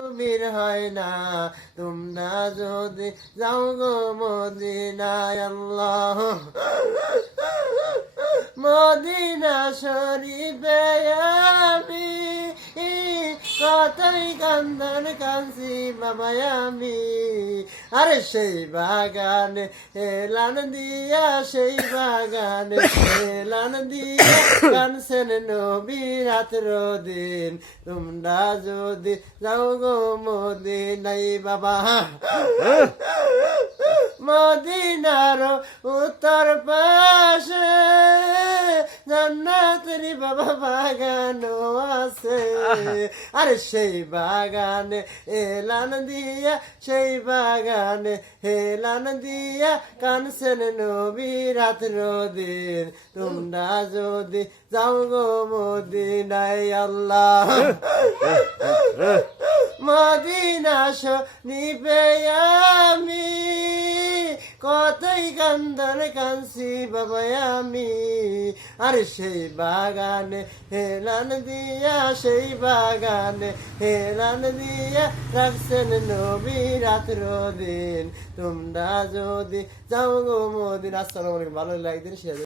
বীর হয় না তোমরা যদি যাও গো মদিনায় আল্লাহ মদিনা শরীফে আমি কতই কান্দন কাঁদছি বাবা আমি আরে সেই বাগানে এলান দিয়া সেই বাগানে এলান দিয়া কানছেন নবী রাত্র দিন তোমরা যদি যাও গো মদিনায় বাবা মদিনার উত্তর পাশে জান্নাতের বাবা বাগান আছে আরে সেই বাগানে এলান দিয়া সেই বাগানে হেলান দিয়া কানছেন নবী রাত্র দিন তোমরা যদি যাও গো মদিনায় আল্লাহ মদিনা শরীফে আমি কতই কান্দন কাঁদছি বাবা আমি আর সেই বাগানে হেলান দিয়া সেই বাগানে হেলান দিয়া রাখছেন নবী রাত্র দিন তোমরা যদি যাও গো মদিনা। আসসালামু আলাইকুম, ভালো লাগছে।